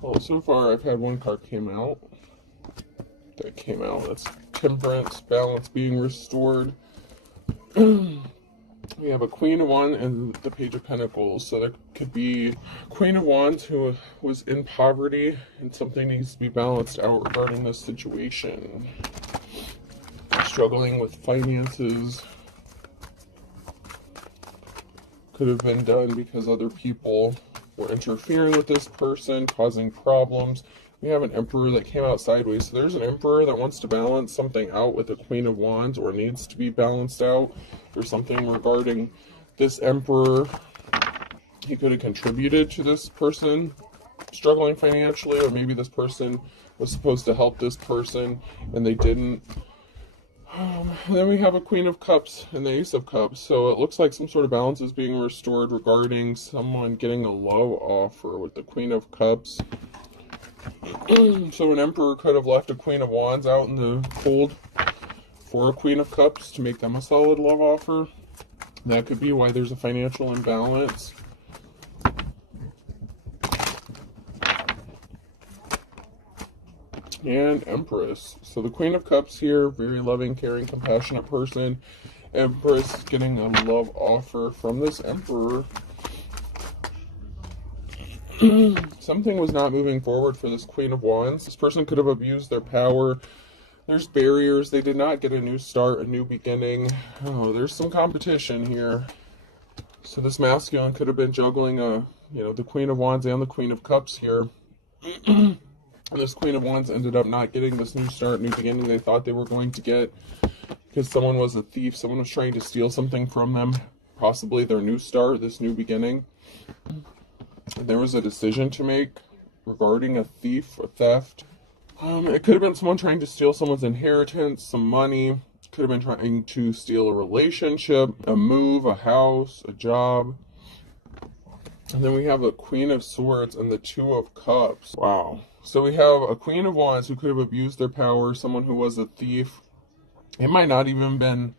Well, so far I've had one card that came out. That's temperance, balance being restored. We have a Queen of Wands and the Page of Pentacles. So there could be Queen of Wands who was in poverty and something needs to be balanced out regarding this situation. Struggling with finances. Could have been done because other people were interfering with this person, causing problems. We have an Emperor that came out sideways. So there's an Emperor that wants to balance something out with a Queen of Wands, or needs to be balanced out. There's something regarding this Emperor. He could have contributed to this person struggling financially, or maybe this person was supposed to help this person and they didn't. Then we have a Queen of Cups and the Ace of Cups. So it looks like some sort of balance is being restored regarding someone getting a love offer with the Queen of Cups. So an Emperor could have left a Queen of Wands out in the cold for a Queen of Cups to make them a solid love offer. That could be why there's a financial imbalance. And Empress. So the Queen of Cups here, very loving, caring, compassionate person. Empress getting a love offer from this Emperor. Something was not moving forward for this Queen of Wands. This person could have abused their power. There's barriers. They did not get a new start, a new beginning. Oh, there's some competition here. So this masculine could have been juggling the Queen of Wands and the Queen of Cups here. And this Queen of Wands ended up not getting this new start, new beginning they thought they were going to get, because someone was a thief. Someone was trying to steal something from them, possibly their new start, this new beginning. There was a decision to make regarding a thief, a theft. It could have been someone trying to steal someone's inheritance, some money. Could have been trying to steal a relationship, a move, a house, a job. And then we have a Queen of Swords and the Two of Cups. Wow. So we have a Queen of Wands who could have abused their power, someone who was a thief. It might not even been,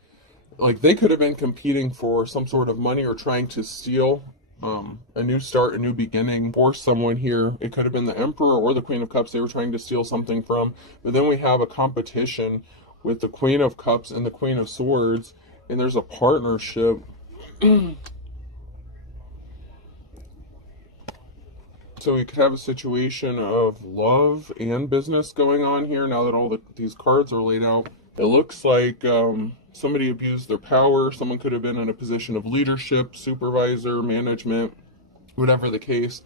like, they could have been competing for some sort of money or trying to steal a new start, a new beginning for someone here. It could have been the Emperor or the Queen of Cups they were trying to steal something from. But then we have a competition with the Queen of Cups and the Queen of Swords, and there's a partnership. So we could have a situation of love and business going on here now that all these cards are laid out. It looks like somebody abused their power. Someone could have been in a position of leadership, supervisor, management, whatever the case.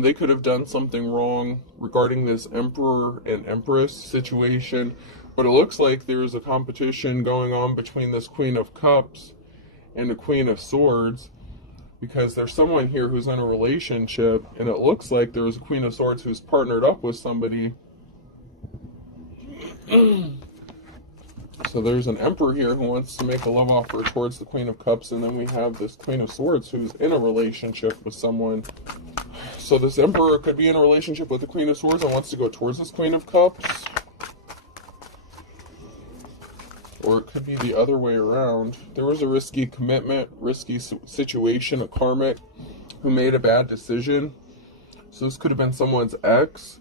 They could have done something wrong regarding this Emperor and Empress situation. But it looks like there's a competition going on between this Queen of Cups and the Queen of Swords, because there's someone here who's in a relationship, and it looks like there's a Queen of Swords who's partnered up with somebody. So there's an Emperor here who wants to make a love offer towards the Queen of Cups, and then we have this Queen of Swords who's in a relationship with someone. So this Emperor could be in a relationship with the Queen of Swords and wants to go towards this Queen of Cups. Or it could be the other way around. There was a risky commitment, risky situation, a karmic who made a bad decision. So this could have been someone's ex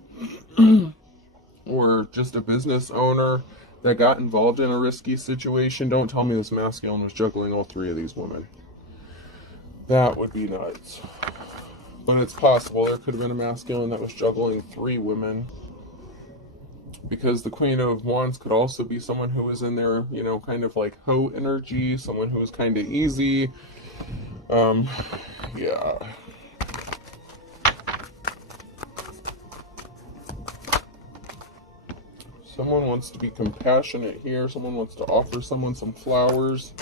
or just a business owner that got involved in a risky situation. Don't tell me this masculine was juggling all three of these women. That would be nuts. But it's possible there could have been a masculine that was juggling three women. Because the Queen of Wands could also be someone who was in there, kind of like hoe energy, someone who was kind of easy. Yeah. Someone wants to be compassionate here. Someone wants to offer someone some flowers.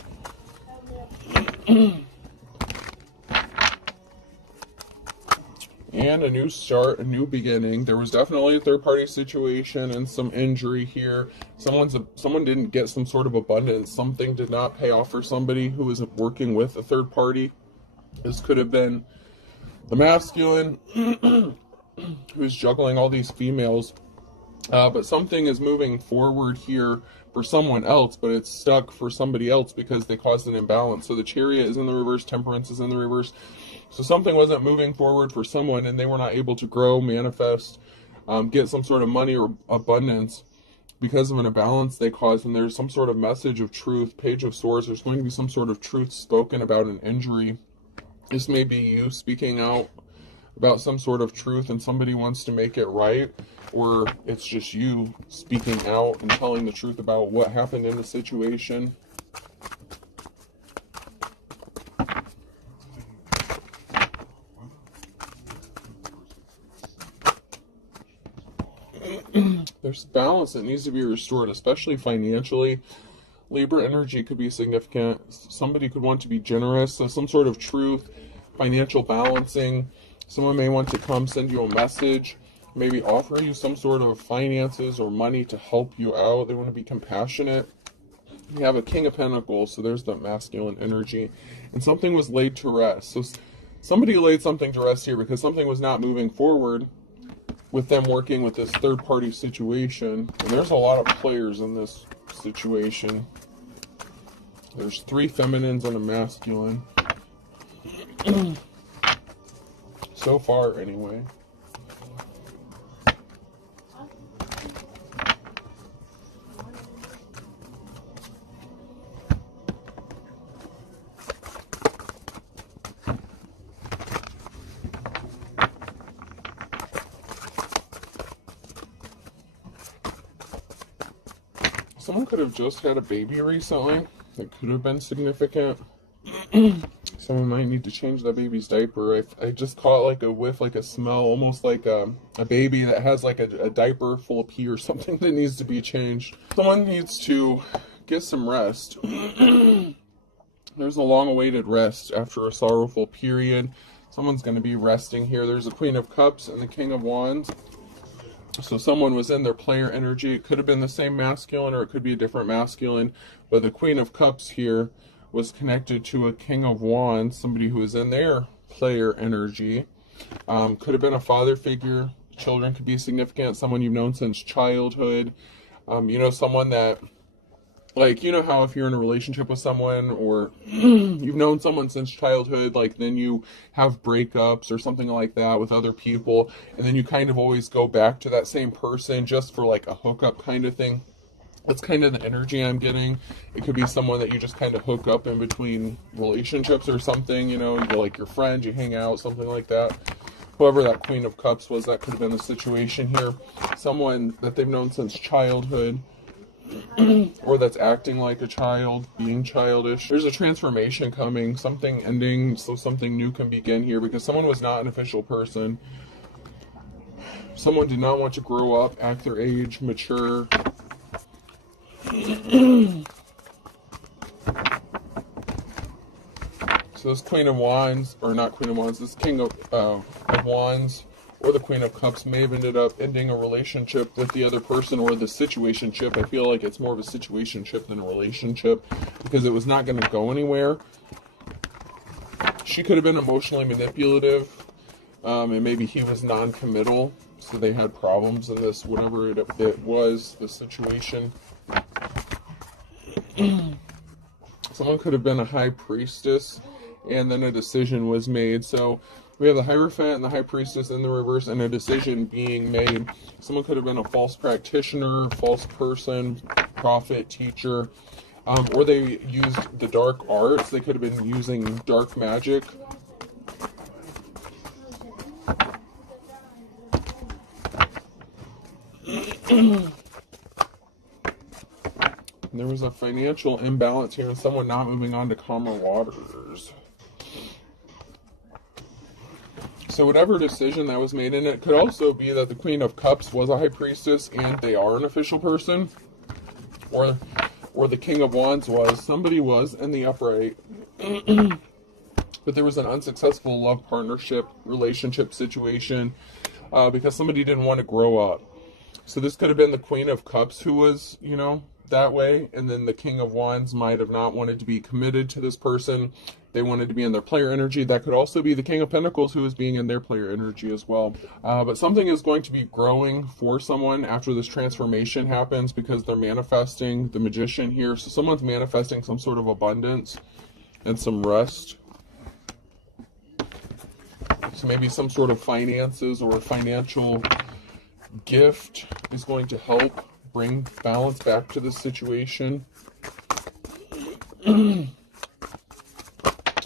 And a new start, a new beginning. There was definitely a third-party situation and some injury here. Someone didn't get some sort of abundance. Something did not pay off for somebody who was working with a third party. This could have been the masculine who's juggling all these females But something is moving forward here for someone else, but it's stuck for somebody else because they caused an imbalance. So the Chariot is in the reverse, Temperance is in the reverse. So something wasn't moving forward for someone, and they were not able to grow, manifest, get some sort of money or abundance because of an imbalance they caused. And there's some sort of message of truth, Page of Swords. There's going to be some sort of truth spoken about an injury. This may be you speaking out about some sort of truth and somebody wants to make it right, or it's just you speaking out and telling the truth about what happened in the situation. There's balance that needs to be restored, especially financially. Libra energy could be significant. Somebody could want to be generous, so some sort of truth, financial balancing. Someone may want to come send you a message, maybe offer you some sort of finances or money to help you out. They want to be compassionate. You have a King of Pentacles, so there's the masculine energy. And something was laid to rest. So somebody laid something to rest here because something was not moving forward with them working with this third-party situation. And there's a lot of players in this situation. There's 3 feminines and a masculine. So far, anyway. Someone could have just had a baby recently. That could have been significant. Someone might need to change that baby's diaper. I just caught like a whiff, like a smell, almost like a baby that has like a diaper full of pee or something that needs to be changed. Someone needs to get some rest. There's a long-awaited rest after a sorrowful period. Someone's going to be resting here. There's a Queen of Cups and the King of Wands. So someone was in their player energy. It could have been the same masculine or it could be a different masculine. But the Queen of Cups here was connected to a King of Wands, somebody who was in their player energy. Could have been a father figure. Children could be significant. Someone you've known since childhood. You know, someone that, like, you know how if you're in a relationship with someone or you've known someone since childhood, like then you have breakups or something like that with other people, and then you kind of always go back to that same person just for like a hookup kind of thing. That's kind of the energy I'm getting. It could be someone that you just kind of hook up in between relationships or something, you know, you're like your friend, you hang out, something like that. Whoever that Queen of Cups was, that could have been the situation here. Someone that they've known since childhood, or that's acting like a child, being childish. There's a transformation coming, something ending, so something new can begin here, because someone was not an official person. Someone did not want to grow up, act their age, mature. So this Queen of Wands, or not Queen of Wands, this King of Wands, or the Queen of Cups may have ended up ending a relationship with the other person, or the situationship. I feel like it's more of a situationship than a relationship, because it was not going to go anywhere. She could have been emotionally manipulative, and maybe he was non-committal, so they had problems in this, whatever it was, the situation. Someone could have been a high priestess, and then a decision was made. So we have the Hierophant and the High Priestess in the reverse, and a decision being made. Someone could have been a false practitioner, false person, prophet, teacher, or they used the dark arts. They could have been using dark magic. And there was a financial imbalance here and someone not moving on to calmer waters. So whatever decision that was made, and it could also be that the Queen of Cups was a High Priestess and they are an official person, or the King of Wands was, somebody was in the upright, but there was an unsuccessful love partnership, relationship situation, because somebody didn't want to grow up. So this could have been the Queen of Cups who was, you know, that way, and then the King of Wands might have not wanted to be committed to this person. They wanted to be in their player energy. That could also be the King of Pentacles who is being in their player energy as well. But something is going to be growing for someone after this transformation happens, because they're manifesting the Magician here. So someone's manifesting some sort of abundance and some rest. So maybe some sort of finances or financial gift is going to help bring balance back to this situation.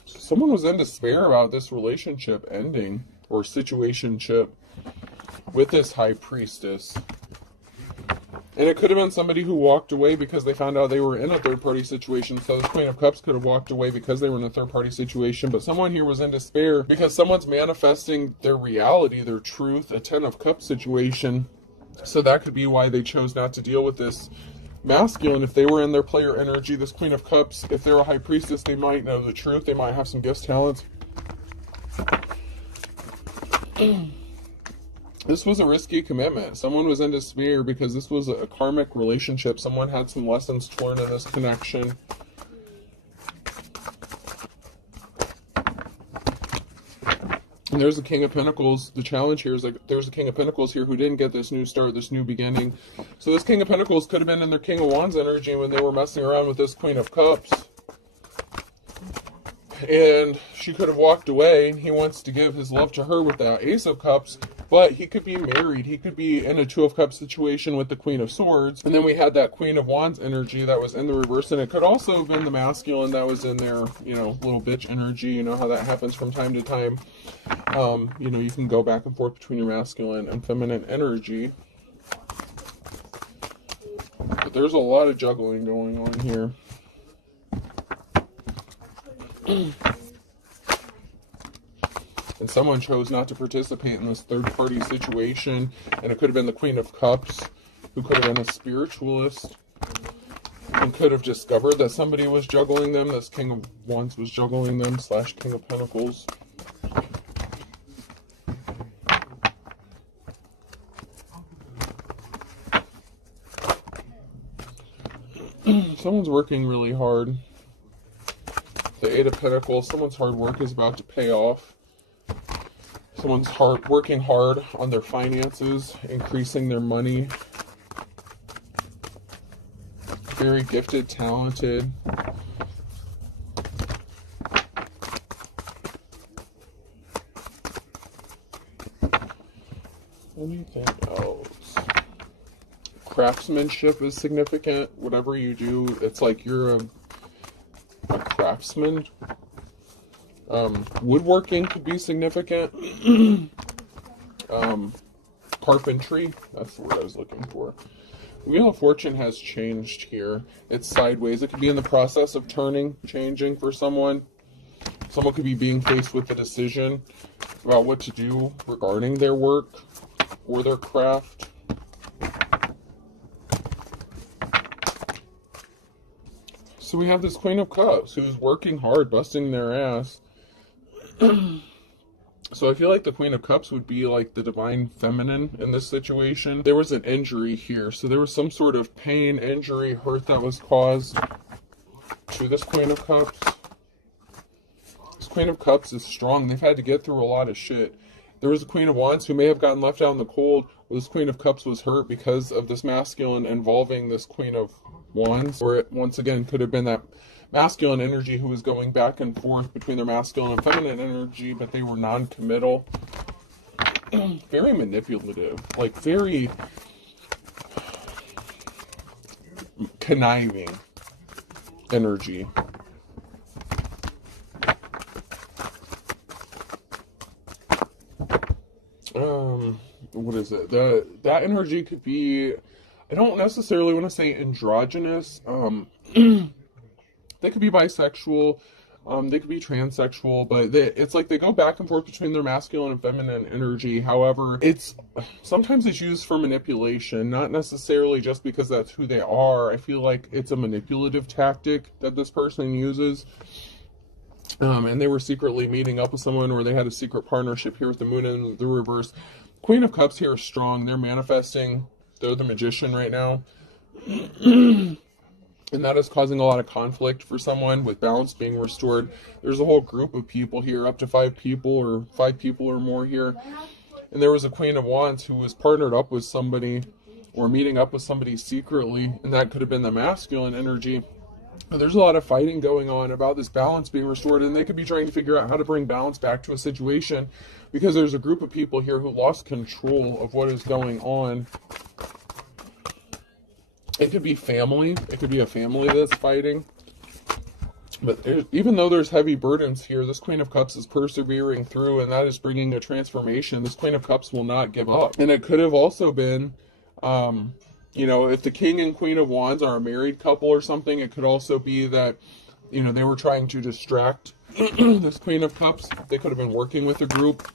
Someone was in despair about this relationship ending, or situationship, with this High Priestess. And it could have been somebody who walked away because they found out they were in a third-party situation. So the Queen of Cups could have walked away because they were in a third-party situation. But someone here was in despair because someone's manifesting their reality, their truth, a Ten of Cups situation. So that could be why they chose not to deal with this masculine. If they were in their player energy, this Queen of Cups, if they're a High Priestess, they might know the truth. They might have some gifts, talents. This was a risky commitment. Someone was in despair because this was a karmic relationship. Someone had some lessons to learn in this connection. And there's the King of Pentacles. The challenge here is like there's a King of Pentacles here who didn't get this new start, this new beginning. So this King of Pentacles could have been in their King of Wands energy when they were messing around with this Queen of Cups. And she could have walked away. He wants to give his love to her with that Ace of Cups. But he could be married. He could be in a Two of Cups situation with the Queen of Swords. And then we had that Queen of Wands energy that was in the reverse. And it could also have been the masculine that was in their, you know, little bitch energy. You know how that happens from time to time. You know, you can go back and forth between your masculine and feminine energy. But there's a lot of juggling going on here. And someone chose not to participate in this third-party situation. And it could have been the Queen of Cups, who could have been a spiritualist, and could have discovered that somebody was juggling them. This King of Wands was juggling them, / King of Pentacles. Someone's working really hard. The Eight of Pentacles, someone's hard work is about to pay off. Someone's working hard on their finances, increasing their money. Very gifted, talented. Anything else? Craftsmanship is significant. Whatever you do, it's like you're a craftsman. Woodworking could be significant. Carpentry, that's the word I was looking for. Wheel of Fortune has changed here. It's sideways. It could be in the process of turning, changing for someone. Someone could be being faced with a decision about what to do regarding their work or their craft. So we have this Queen of Cups who's working hard, busting their ass. So I feel like the Queen of Cups would be like the divine feminine in this situation. There was an injury here. So there was some sort of pain, injury, hurt that was caused to this Queen of Cups. This Queen of Cups is strong. They've had to get through a lot of shit. There was a Queen of Wands who may have gotten left out in the cold. This Queen of Cups was hurt because of this masculine involving this Queen of Wands. Or it, once again, could have been that masculine energy who was going back and forth between their masculine and feminine energy, but they were non-committal. Very manipulative. Like, very conniving energy. What is it? That energy could be, I don't necessarily want to say androgynous. They could be bisexual, they could be transsexual, but it's like they go back and forth between their masculine and feminine energy. However, sometimes it's used for manipulation, not necessarily just because that's who they are. I feel like it's a manipulative tactic that this person uses. And they were secretly meeting up with someone, or they had a secret partnership here with the moon in the reverse. Queen of Cups here is strong. They're manifesting. They're the Magician right now. And that is causing a lot of conflict for someone. With balance being restored, there's a whole group of people here, up to 5 people or 5 people or more here. And there was a Queen of Wands who was partnered up with somebody or meeting up with somebody secretly, and that could have been the masculine energy. But there's a lot of fighting going on about this balance being restored, and they could be trying to figure out how to bring balance back to a situation, because there's a group of people here who lost control of what is going on. It could be family. It could be a family that's fighting. But even though there's heavy burdens here, this Queen of Cups is persevering through, and that is bringing a transformation. This Queen of Cups will not give up. And it could have also been, if the King and Queen of Wands are a married couple or something, it could also be that, they were trying to distract this Queen of Cups. They could have been working with a group.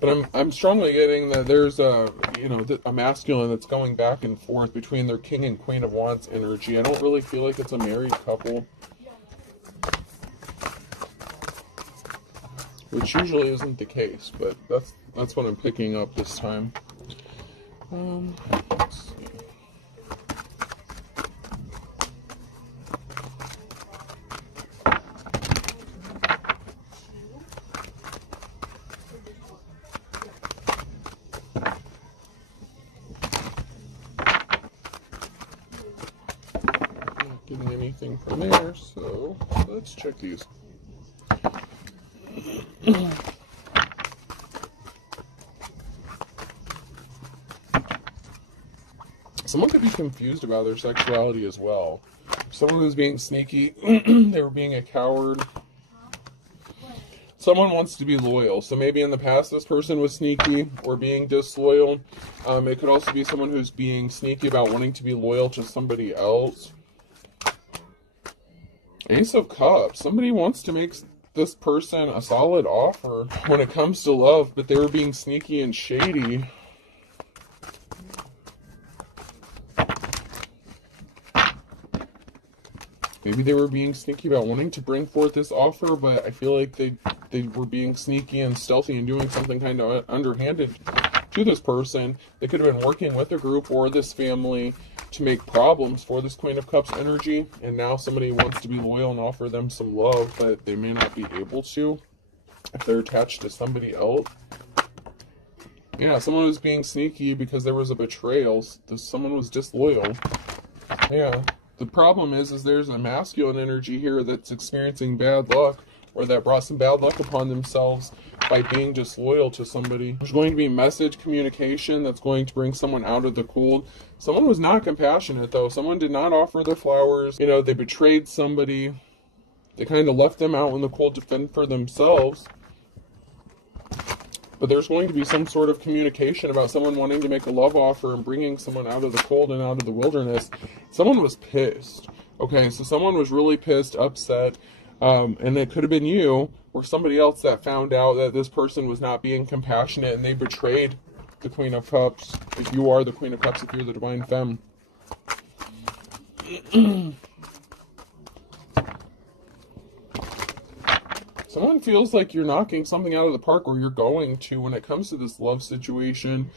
But I'm strongly getting that there's a masculine that's going back and forth between their King and Queen of Wands energy. I don't really feel like it's a married couple, which usually isn't the case, but that's what I'm picking up this time. Let's see. Getting anything from there, so let's check these. Someone could be confused about their sexuality as well. Someone who's being sneaky, they were being a coward. Someone wants to be loyal. So maybe in the past this person was sneaky or being disloyal. It could also be someone who's being sneaky about wanting to be loyal to somebody else. Ace of Cups. Somebody wants to make this person a solid offer when it comes to love, but they were being sneaky and shady. Maybe they were being sneaky about wanting to bring forth this offer, but I feel like they were being sneaky and stealthy and doing something kind of underhanded to this person. They could have been working with a group or this family to make problems for this Queen of Cups energy, and now somebody wants to be loyal and offer them some love, but they may not be able to if they're attached to somebody else. Yeah, someone was being sneaky because there was a betrayal. Someone was disloyal. Yeah. The problem is there's a masculine energy here that's experiencing bad luck, or that brought some bad luck upon themselves by being disloyal to somebody. There's going to be message communication that's going to bring someone out of the cold. Someone was not compassionate, though. Someone did not offer the flowers. They betrayed somebody. They kind of left them out in the cold to fend for themselves. But there's going to be some sort of communication about someone wanting to make a love offer and bringing someone out of the cold and out of the wilderness. Someone was pissed. Okay, so someone was really pissed, upset, and it could have been you or somebody else that found out that this person was not being compassionate and they betrayed the Queen of Cups. If you are the Queen of Cups, if you're the Divine Femme. Someone feels like you're knocking something out of the park, or you're going to, when it comes to this love situation.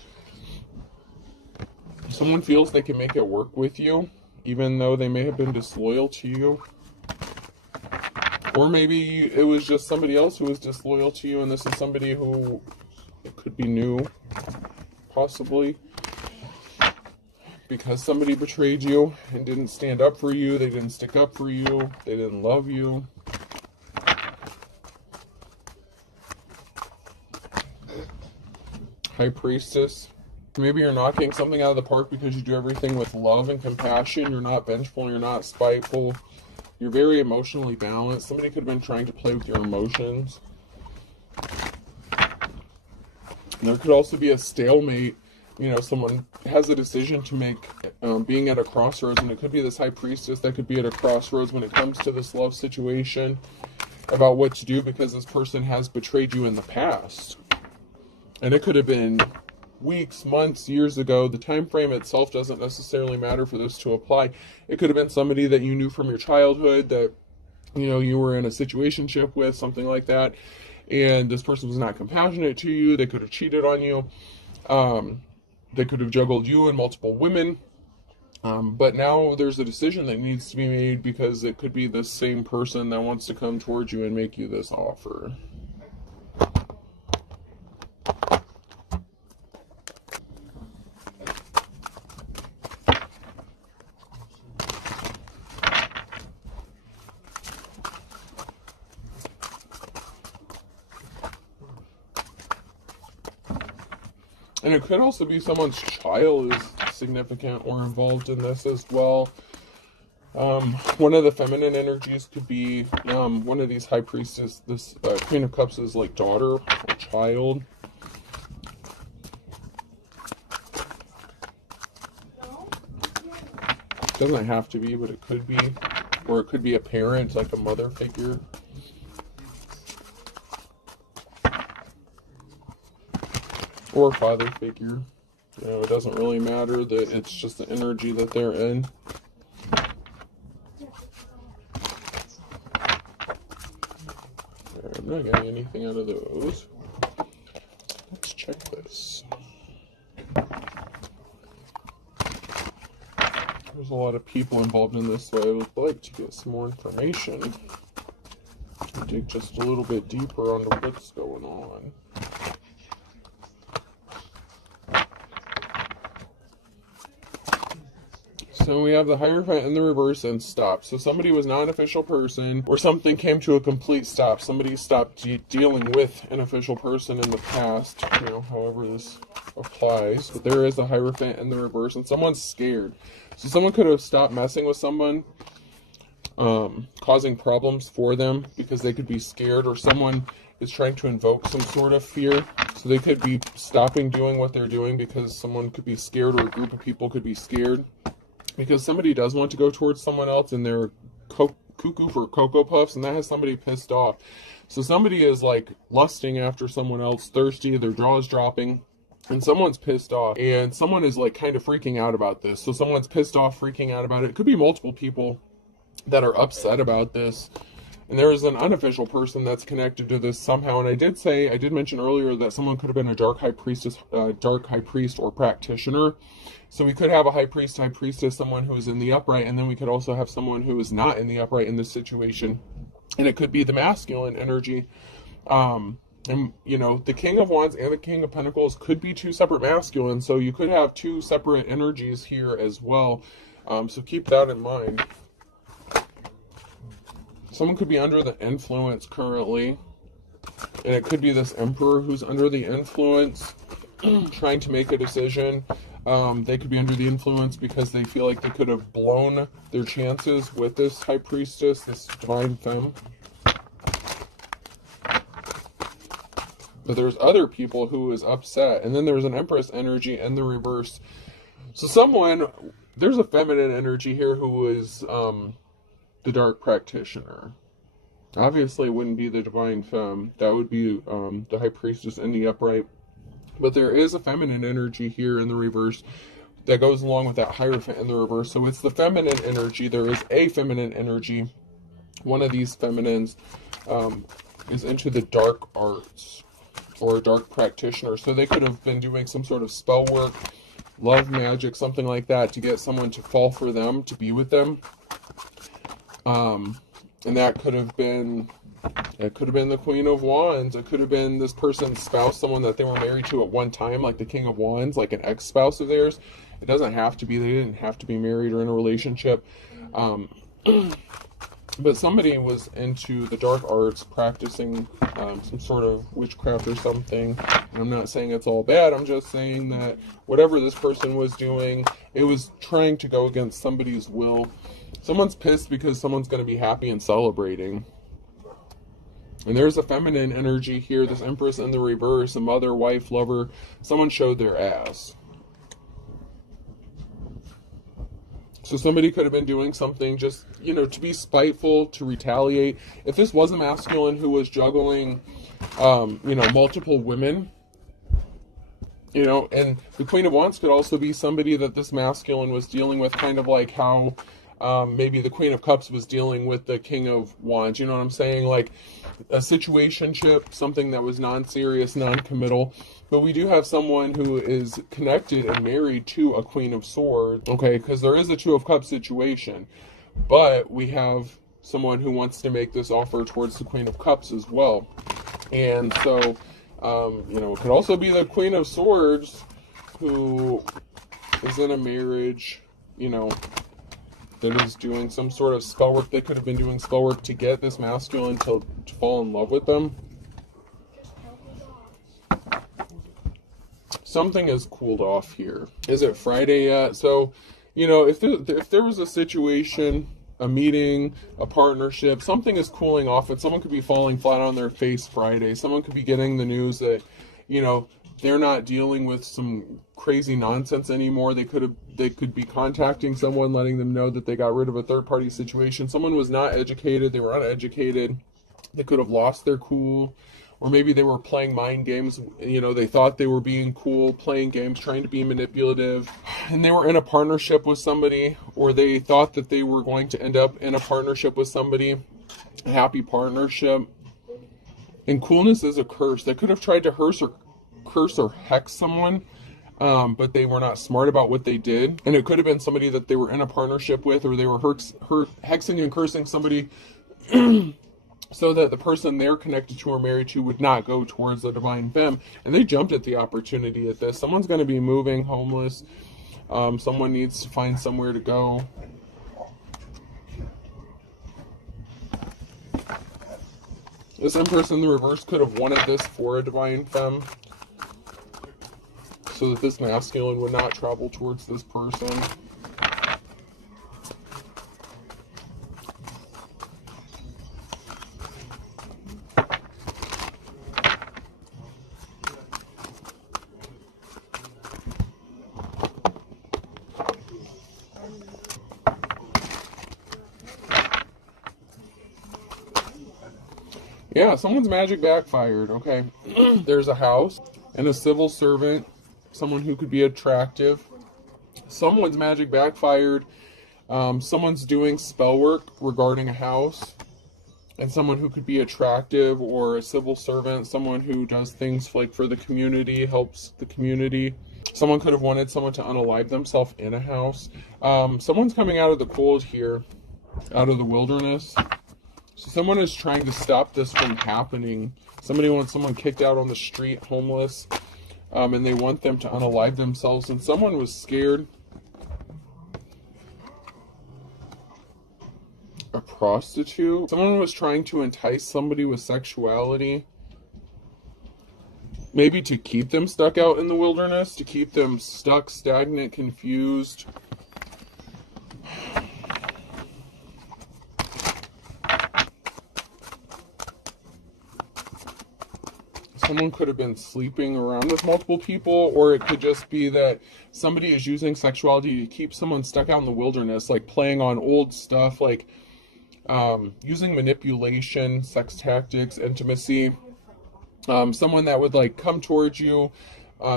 Someone feels they can make it work with you, even though they may have been disloyal to you. Or maybe it was just somebody else who was disloyal to you, and this is somebody who it could be new, possibly. Because somebody betrayed you and didn't stand up for you, they didn't stick up for you, they didn't love you. High Priestess. Maybe you're knocking something out of the park because you do everything with love and compassion. You're not vengeful, you're not spiteful. You're very emotionally balanced. Somebody could have been trying to play with your emotions. And there could also be a stalemate. Someone has a decision to make, being at a crossroads, and it could be this High Priestess that could be at a crossroads when it comes to this love situation about what to do, because this person has betrayed you in the past. And it could have been weeks, months, years ago. The time frame itself doesn't necessarily matter for this to apply. It could have been somebody that you knew from your childhood that, you were in a situationship with, something like that. And this person was not compassionate to you. They could have cheated on you. They could have juggled you and multiple women. But now there's a decision that needs to be made, because it could be the same person that wants to come towards you and make you this offer. And it could also be someone's child is significant or involved in this as well. One of the feminine energies could be one of these high priestess, this Queen of Cups is like daughter or child. Doesn't have to be, but it could be. Or it could be a parent, like a mother figure. Or father figure. You know, it doesn't really matter, that it's just the energy that they're in. I'm not getting anything out of those. Let's check this. There's a lot of people involved in this, so I would like to get some more information. Dig just a little bit deeper onto what's going on. So we have the Hierophant in the reverse and stop. So somebody was not an official person, or something came to a complete stop. Somebody stopped dealing with an official person in the past, you know, however this applies. But there is a Hierophant in the reverse, and someone's scared. So someone could have stopped messing with someone, causing problems for them because they could be scared, or someone is trying to invoke some sort of fear. So they could be stopping doing what they're doing because someone could be scared, or a group of people could be scared. Because somebody does want to go towards someone else, and they're cuckoo for Cocoa Puffs, and that has somebody pissed off. So somebody is like lusting after someone else, thirsty, their jaw is dropping, and someone's pissed off. And someone is like kind of freaking out about this. So someone's pissed off, freaking out about it. It could be multiple people that are upset about this. And there is an unofficial person that's connected to this somehow. And I did mention earlier that someone could have been a dark high priestess, dark high priest or practitioner. So we could have a high priest, high priestess, someone who is in the upright, and then we could also have someone who is not in the upright in this situation. And it could be the masculine energy. And, you know, the King of Wands and the King of Pentacles could be two separate masculines. So you could have two separate energies here as well. So keep that in mind. Someone could be under the influence currently. And it could be this Emperor who's under the influence, trying to make a decision. They could be under the influence because they feel like they could have blown their chances with this High Priestess, this Divine Femme. But there's other people who is upset. And then there's an Empress energy in the reverse. So there's a feminine energy here who is the Dark Practitioner. Obviously, it wouldn't be the Divine Femme. That would be the High Priestess in the upright. But there is a feminine energy here in the reverse that goes along with that Hierophant in the reverse. So it's the feminine energy. There is a feminine energy. One of these feminines is into the dark arts or a dark practitioner. So they could have been doing some sort of spell work, love magic, something like that, to get someone to fall for them, to be with them. And that could have been... It could have been the Queen of Wands. It could have been this person's spouse, someone that they were married to at one time, like the King of Wands, like an ex-spouse of theirs. It doesn't have to be. They didn't have to be married or in a relationship. But somebody was into the dark arts, practicing some sort of witchcraft or something. And I'm not saying it's all bad. I'm just saying that whatever this person was doing, it was trying to go against somebody's will. Someone's pissed because someone's going to be happy and celebrating. And there's a feminine energy here, this Empress in the reverse, a mother, wife, lover. Someone showed their ass. So somebody could have been doing something just, you know, to be spiteful, to retaliate. If this was a masculine who was juggling, you know, multiple women, you know, and the Queen of Wands could also be somebody that this masculine was dealing with, kind of like how maybe the Queen of Cups was dealing with the King of Wands. You know what I'm saying? Like a situationship, something that was non-serious, non-committal. But we do have someone who is connected and married to a Queen of Swords, okay? Because there is a Two of Cups situation. But we have someone who wants to make this offer towards the Queen of Cups as well. And so, you know, it could also be the Queen of Swords who is in a marriage, you know, that is doing some sort of spell work. They could have been doing spell work to get this masculine to fall in love with them. Something has cooled off here. Is it Friday yet? So, you know, if there was a situation, a meeting, a partnership, something is cooling off, and someone could be falling flat on their face Friday. Someone could be getting the news that, you know, they're not dealing with some crazy nonsense anymore. They could be contacting someone, letting them know that they got rid of a third-party situation. Someone was not educated. They were uneducated. They could have lost their cool. Or maybe they were playing mind games. You know, they thought they were being cool, playing games, trying to be manipulative. And they were in a partnership with somebody, or they thought that they were going to end up in a partnership with somebody, a happy partnership. And coolness is a curse. They could have tried to curse or hex someone, but they were not smart about what they did. And it could have been somebody that they were in a partnership with, or they were hexing and cursing somebody so that the person they're connected to or married to would not go towards the divine femme. And they jumped at the opportunity at this. Someone's going to be moving, homeless. Someone needs to find somewhere to go. This Empress in the reverse could have wanted this for a divine femme, so that this masculine would not travel towards this person. Yeah, someone's magic backfired, okay? There's a house and a civil servant, someone who could be attractive. Someone's magic backfired. Someone's doing spell work regarding a house. And someone who could be attractive, or a civil servant, someone who does things like for the community, helps the community. Someone could have wanted someone to unalive themselves in a house. Someone's coming out of the cold here, out of the wilderness. So someone is trying to stop this from happening. Somebody wants someone kicked out on the street, homeless, and they want them to unalive themselves. And someone was scared. A prostitute. Someone was trying to entice somebody with sexuality. Maybe to keep them stuck out in the wilderness, to keep them stuck, stagnant, confused. Someone could have been sleeping around with multiple people, or it could just be that somebody is using sexuality to keep someone stuck out in the wilderness, like playing on old stuff, like using manipulation, sex tactics, intimacy. Someone that would like come towards you,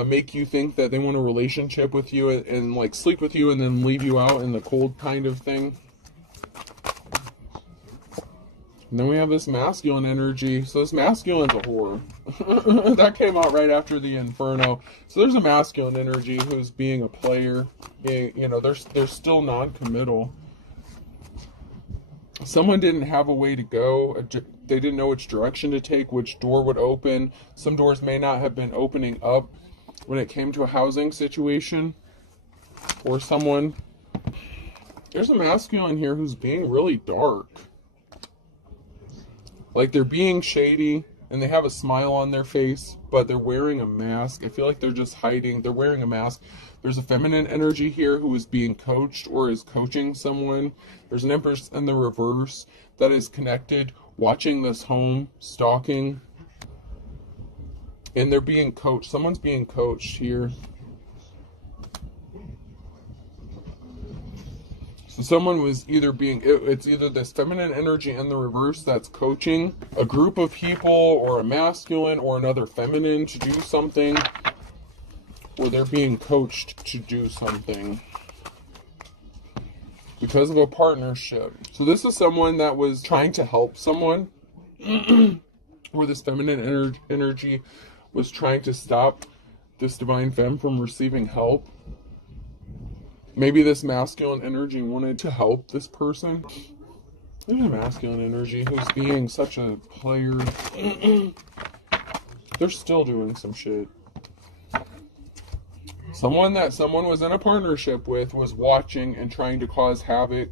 make you think that they want a relationship with you, and like sleep with you and then leave you out in the cold kind of thing. And then we have this masculine energy. So this masculine's a whore. That came out right after the Inferno. So there's a masculine energy who's being a player. Being, you know, they're still non-committal. Someone didn't have a way to go. They didn't know which direction to take, which door would open. Some doors may not have been opening up when it came to a housing situation. Or someone. There's a masculine here who's being really dark. Like they're being shady and they have a smile on their face, but they're wearing a mask. I feel like they're just hiding. They're wearing a mask. There's a feminine energy here who is being coached or is coaching someone. There's an Empress in the reverse that is connected, watching this home, stalking. And they're being coached. Someone's being coached here. So someone was either it's either this feminine energy in the reverse that's coaching a group of people, or a masculine or another feminine to do something, or they're being coached to do something. because of a partnership. So this is someone that was trying to help someone, where this feminine energy was trying to stop this divine femme from receiving help. Maybe this masculine energy wanted to help this person. There's a masculine energy who's being such a player. They're still doing some shit. Someone that someone was in a partnership with was watching and trying to cause havoc,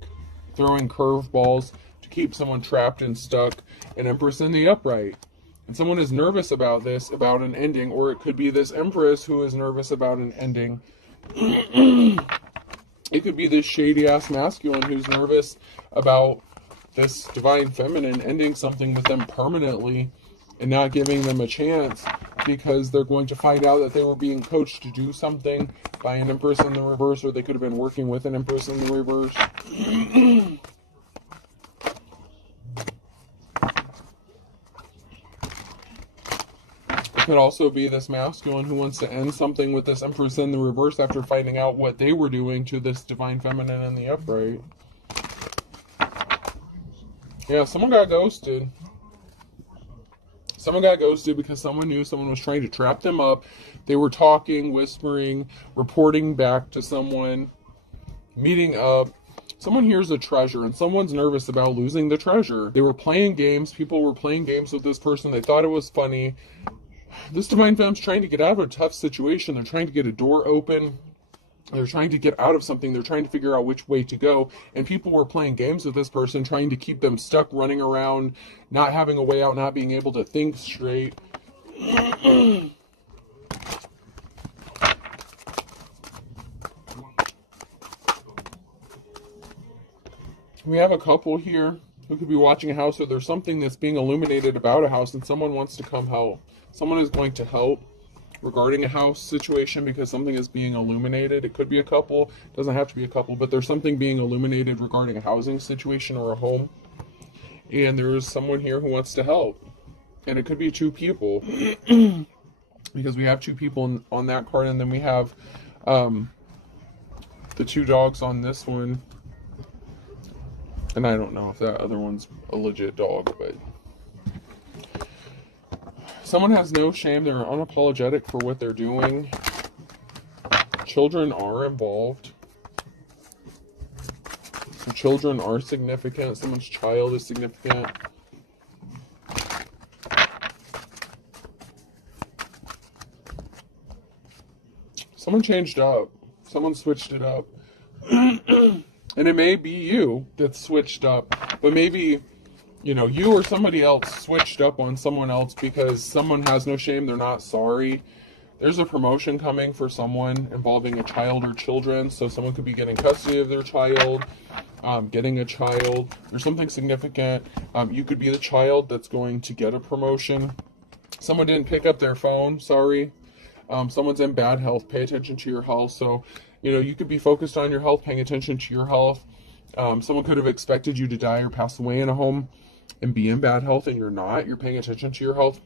throwing curveballs to keep someone trapped and stuck, an Empress in the upright. And someone is nervous about this, about an ending, or it could be this Empress who is nervous about an ending. It could be this shady-ass masculine who's nervous about this divine feminine ending something with them permanently and not giving them a chance, because they're going to find out that they were being coached to do something by an Empress in the reverse, or they could have been working with an Empress in the reverse. It could also be this masculine who wants to end something with this Empress in the reverse after finding out what they were doing to this divine feminine in the upright. Yeah, someone got ghosted. Someone got ghosted because someone knew someone was trying to trap them up. They were talking, whispering, reporting back to someone, meeting up. Someone hears a treasure and someone's nervous about losing the treasure. They were playing games. People were playing games with this person. They thought it was funny. This divine femme's trying to get out of a tough situation. They're trying to get a door open. They're trying to get out of something. They're trying to figure out which way to go. And people were playing games with this person, trying to keep them stuck, running around, not having a way out, not being able to think straight. We have a couple here who could be watching a house, or there's something that's being illuminated about a house and someone wants to come help. Someone is going to help regarding a house situation because something is being illuminated. It could be a couple, doesn't have to be a couple, but there's something being illuminated regarding a housing situation or a home. And there's someone here who wants to help. And it could be two people because we have two people on that card, and then we have the two dogs on this one. And I don't know if that other one's a legit dog, but someone has no shame. They're unapologetic for what they're doing. Children are involved. Some children are significant. Someone's child is significant. Someone changed up. Someone switched it up. And it may be you that switched up, but maybe, you or somebody else switched up on someone else because someone has no shame. They're not sorry. There's a promotion coming for someone involving a child or children. So someone could be getting custody of their child, getting a child. There's something significant. You could be the child that's going to get a promotion. Someone didn't pick up their phone. Sorry. Someone's in bad health. Pay attention to your health. So, you could be focused on your health, paying attention to your health. Someone could have expected you to die or pass away in a home and be in bad health, and you're not. You're paying attention to your health.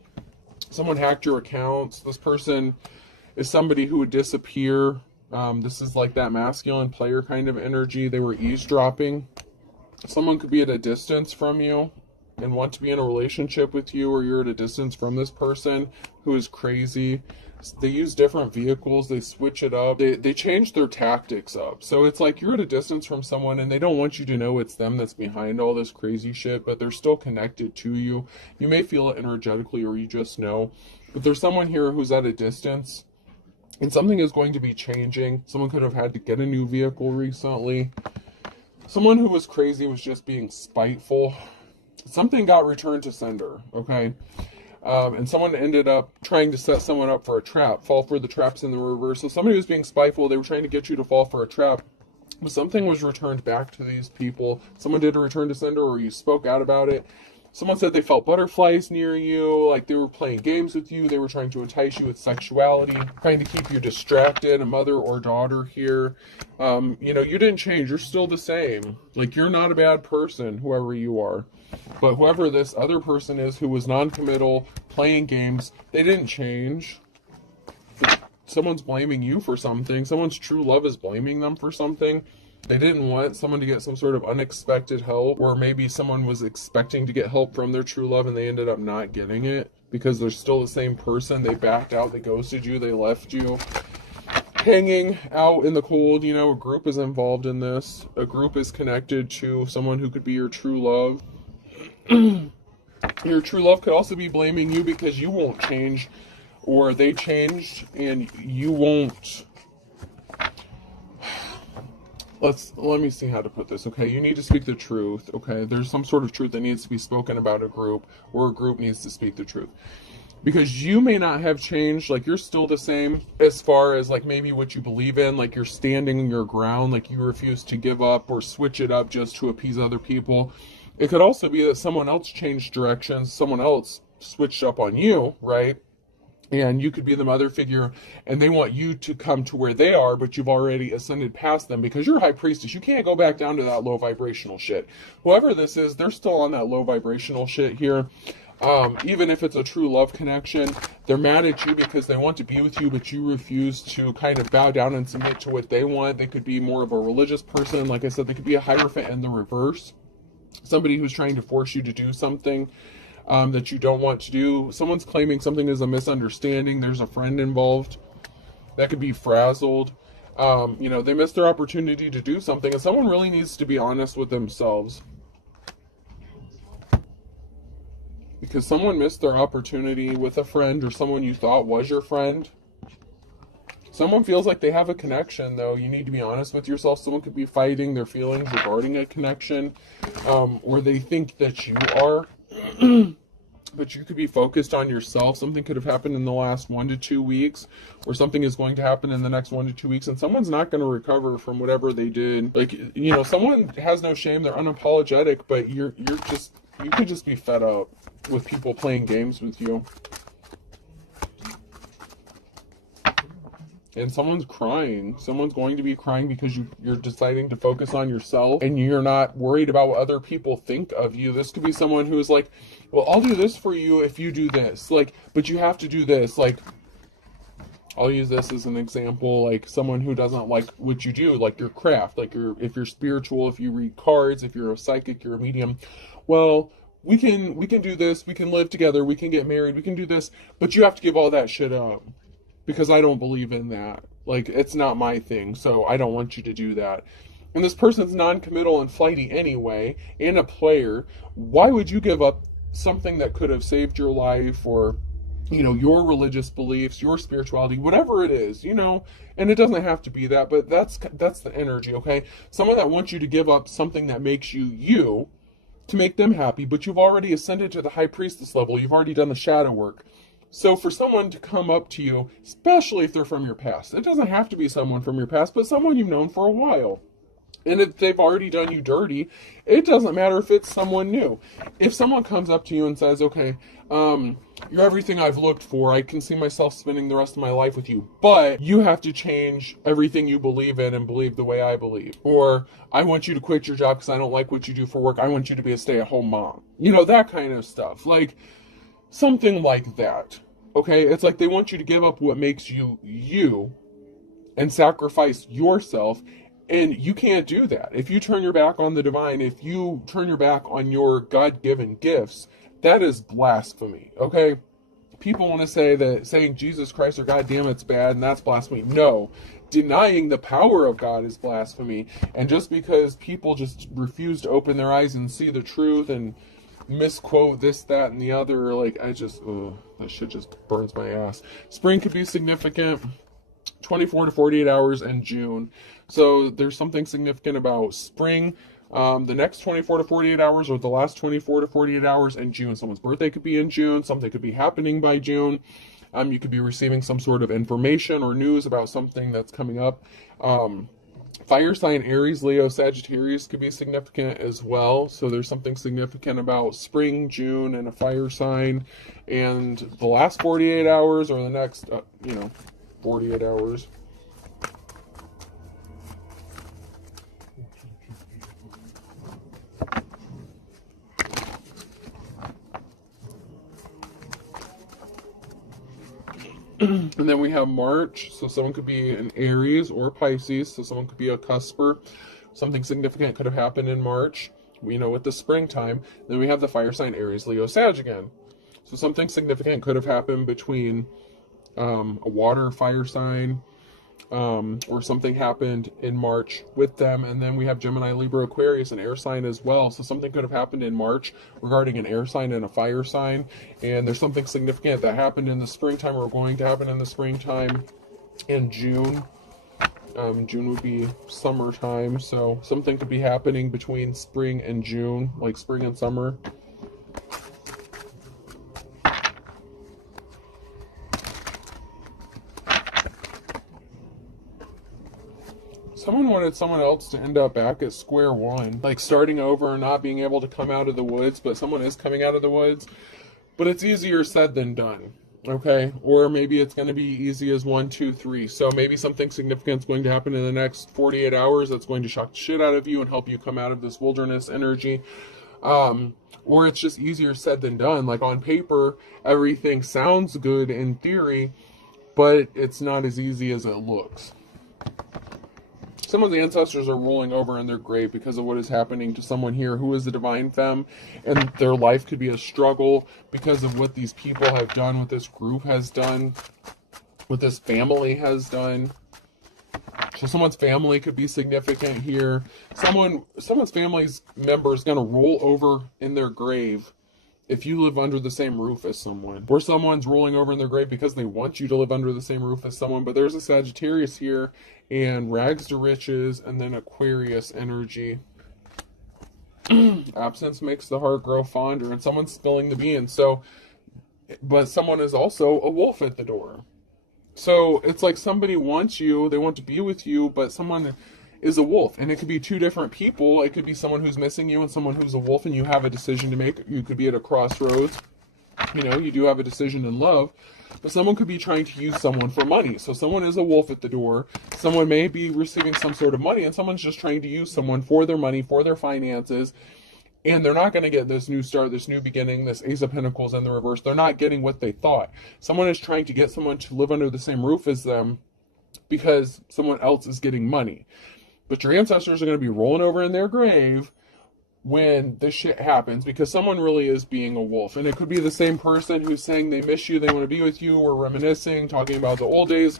Someone hacked your accounts. This person is somebody who would disappear. This is like that masculine player kind of energy. They were eavesdropping. Someone could be at a distance from you and want to be in a relationship with you, or you're at a distance from this person who is crazy. They use different vehicles. They switch it up. They change their tactics up. So it's like you're at a distance from someone and they don't want you to know it's them that's behind all this crazy shit, but they're still connected to you. You may feel it energetically, or you just know. But there's someone here who's at a distance and something is going to be changing. Someone could have had to get a new vehicle recently. Someone who was crazy was just being spiteful. Something got returned to sender, okay? And someone ended up trying to set someone up for a trap, fall for the traps in the reverse. So somebody was being spiteful. They were trying to get you to fall for a trap. But something was returned back to these people. Someone did a return to sender, or you spoke out about it. Someone said they felt butterflies near you, like they were playing games with you. They were trying to entice you with sexuality, trying to keep you distracted, a mother or daughter here. You didn't change. You're still the same. Like, you're not a bad person, whoever you are. But whoever this other person is who was non-committal, playing games, they didn't change. Someone's blaming you for something. Someone's true love is blaming them for something. They didn't want someone to get some sort of unexpected help, or maybe someone was expecting to get help from their true love and they ended up not getting it because they're still the same person. They backed out, they ghosted you, they left you hanging out in the cold. You know, a group is involved in this. A group is connected to someone who could be your true love. Your true love could also be blaming you because you won't change, or they changed and you won't. Let me see how to put this. Okay, you need to speak the truth. Okay, there's some sort of truth that needs to be spoken about a group, or a group needs to speak the truth, because you may not have changed. Like, you're still the same as far as like maybe what you believe in, like you're standing your ground, like you refuse to give up or switch it up just to appease other people. It could also be that someone else changed directions, someone else switched up on you, right? And you could be the mother figure and they want you to come to where they are, but you've already ascended past them because you're high priestess. You can't go back down to that low vibrational shit. Whoever this is, they're still on that low vibrational shit here. Even if it's a true love connection, they're mad at you because they want to be with you, but you refuse to kind of bow down and submit to what they want. They could be more of a religious person. Like I said, they could be a Hierophant in the reverse. Somebody who's trying to force you to do something that you don't want to do. Someone's claiming something is a misunderstanding. There's a friend involved. That could be frazzled. You know, they missed their opportunity to do something, and someone really needs to be honest with themselves. Because someone missed their opportunity with a friend or someone you thought was your friend. Someone feels like they have a connection, though. You need to be honest with yourself. Someone could be fighting their feelings regarding a connection, or they think that you are. But you could be focused on yourself. Something could have happened in the last 1 to 2 weeks, or something is going to happen in the next 1 to 2 weeks, and someone's not going to recover from whatever they did. Like, you know, someone has no shame. They're unapologetic, but you could just be fed up with people playing games with you. And someone's crying. Someone's going to be crying because you're deciding to focus on yourself and you're not worried about what other people think of you. This could be someone who is like, well, I'll do this for you if you do this. Like, but you have to do this. Like, I'll use this as an example. Like, someone who doesn't like what you do, like your craft, like if you're spiritual, if you read cards, if you're a psychic, you're a medium. Well, we can do this. We can live together. We can get married. We can do this. But you have to give all that shit up. Because I don't believe in that. Like, it's not my thing, so I don't want you to do that. And this person's non-committal and flighty anyway, and a player. Why would you give up something that could have saved your life, or, you know, your religious beliefs, your spirituality, whatever it is, you know? And it doesn't have to be that, but that's the energy, okay? Someone that wants you to give up something that makes you you to make them happy, but you've already ascended to the high priestess level. You've already done the shadow work. So for someone to come up to you, especially if they're from your past, it doesn't have to be someone from your past, but someone you've known for a while. And if they've already done you dirty, it doesn't matter if it's someone new. If someone comes up to you and says, okay, you're everything I've looked for. I can see myself spending the rest of my life with you, but you have to change everything you believe in and believe the way I believe. Or I want you to quit your job because I don't like what you do for work. I want you to be a stay-at-home mom. You know, that kind of stuff. Like, something like that, okay? It's like they want you to give up what makes you you and sacrifice yourself, and you can't do that. If you turn your back on the divine, if you turn your back on your God-given gifts, that is blasphemy, okay? People want to say that saying Jesus Christ or God damn it's bad, and that's blasphemy. No. Denying the power of God is blasphemy. And just because people just refuse to open their eyes and see the truth and misquote this, that, and the other, like, that shit just burns my ass. Spring could be significant, 24 to 48 hours in June. So there's something significant about spring, the next 24 to 48 hours, or the last 24 to 48 hours in June. Someone's birthday could be in June. Something could be happening by June. You could be receiving some sort of information or news about something that's coming up. Fire sign Aries, Leo, Sagittarius could be significant as well. So there's something significant about spring, June, and a fire sign. And the last 48 hours, or the next, 48 hours. And then we have March, so someone could be an Aries or Pisces, so someone could be a cusper. Something significant could have happened in March, with the springtime. Then we have the fire sign Aries, Leo, Sag again. So something significant could have happened between a water fire sign, or something happened in March with them. And then we have Gemini, Libra, Aquarius, an air sign as well. So something could have happened in March regarding an air sign and a fire sign. And there's something significant that happened in the springtime, or going to happen in the springtime in June. June would be summertime. So something could be happening between spring and June, like spring and summer. Someone wanted someone else to end up back at square one, like starting over and not being able to come out of the woods, but someone is coming out of the woods. But it's easier said than done, okay? Or maybe it's going to be easy as 1, 2, 3. So maybe something significant is going to happen in the next 48 hours that's going to shock the shit out of you and help you come out of this wilderness energy. Or it's just easier said than done. Like on paper, everything sounds good in theory, but it's not as easy as it looks. Some of the ancestors are rolling over in their grave because of what is happening to someone here who is a divine femme, and their life could be a struggle because of what these people have done, what this group has done, what this family has done. So someone's family could be significant here. Someone's family's member is going to roll over in their grave if you live under the same roof as someone. Or someone's rolling over in their grave because they want you to live under the same roof as someone. But there's a Sagittarius here, and rags to riches, and then Aquarius energy. Absence makes the heart grow fonder, and someone's spilling the beans. So, but someone is also a wolf at the door. So it's like somebody wants you, they want to be with you, but someone is a wolf. And it could be two different people. It could be someone who's missing you and someone who's a wolf, and you have a decision to make. You could be at a crossroads. You do have a decision in love, but someone could be trying to use someone for money. So someone is a wolf at the door. Someone may be receiving some sort of money, and someone's just trying to use someone for their money, for their finances. And they're not going to get this new start, this new beginning, this Ace of Pentacles in the reverse. They're not getting what they thought. Someone is trying to get someone to live under the same roof as them because someone else is getting money. But your ancestors are going to be rolling over in their grave when this shit happens, because someone really is being a wolf. And it could be the same person who's saying they miss you, they want to be with you, or reminiscing, talking about the old days,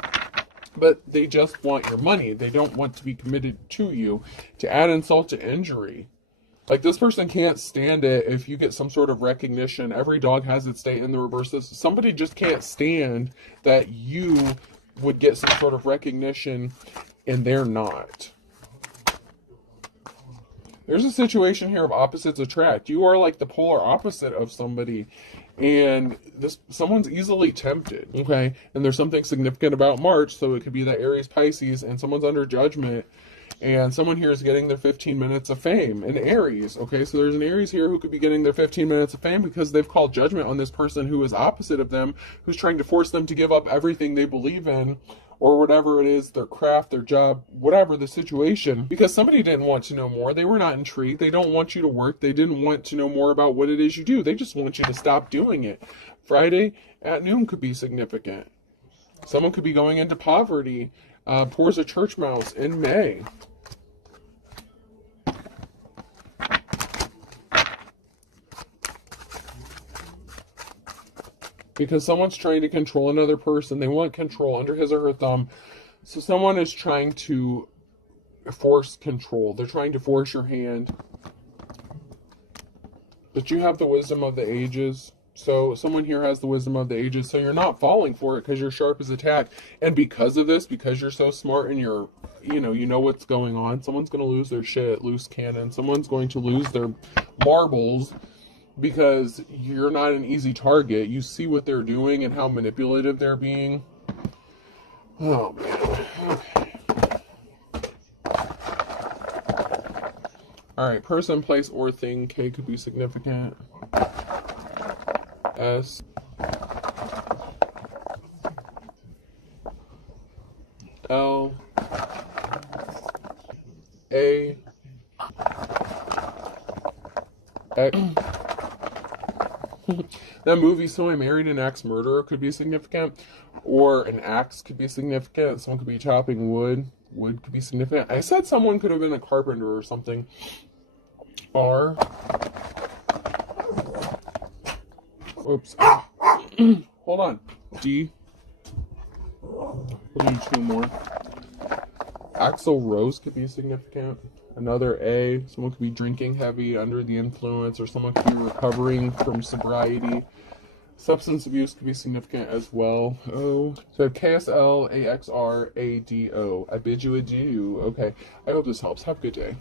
but they just want your money. They don't want to be committed to you. To add insult to injury, like this person can't stand it if you get some sort of recognition. Every dog has its day in the reverse. Somebody just can't stand that you would get some sort of recognition and they're not. There's a situation here of opposites attract. You are like the polar opposite of somebody, and someone's easily tempted, okay? And there's something significant about March, so it could be that Aries, Pisces, and someone's under judgment, and someone here is getting their 15 minutes of fame. An Aries, okay? So there's an Aries here who could be getting their 15 minutes of fame because they've called judgment on this person who is opposite of them, who's trying to force them to give up everything they believe in, or whatever it is, their craft, their job, whatever the situation, because somebody didn't want to know more. They were not intrigued. They don't want you to work. They didn't want to know more about what it is you do. They just want you to stop doing it. Friday at noon could be significant. Someone could be going into poverty, poor as a church mouse in May. Because someone's trying to control another person. They want control under his or her thumb. So someone is trying to force control. They're trying to force your hand. But you have the wisdom of the ages. So someone here has the wisdom of the ages. So you're not falling for it because you're sharp as a tack. And because of this, because you're so smart and you know what's going on, someone's going to lose their shit, loose cannon. Someone's going to lose their marbles, because you're not an easy target. You see what they're doing and how manipulative they're being. Oh, man. Okay. Alright, person, place, or thing. K could be significant. S. L. A. X. That movie, So I Married an Axe Murderer, could be significant, or an axe could be significant. Someone could be chopping wood. Wood could be significant. I said someone could have been a carpenter or something. R. Oops. Hold on. D. We'll do 2 more. Axl Rose could be significant. Another A. Someone could be drinking heavy, under the influence, or someone could be recovering from sobriety. Substance abuse could be significant as well. O. So I have KSL, AXR, ADO. I bid you adieu. Okay. I hope this helps. Have a good day.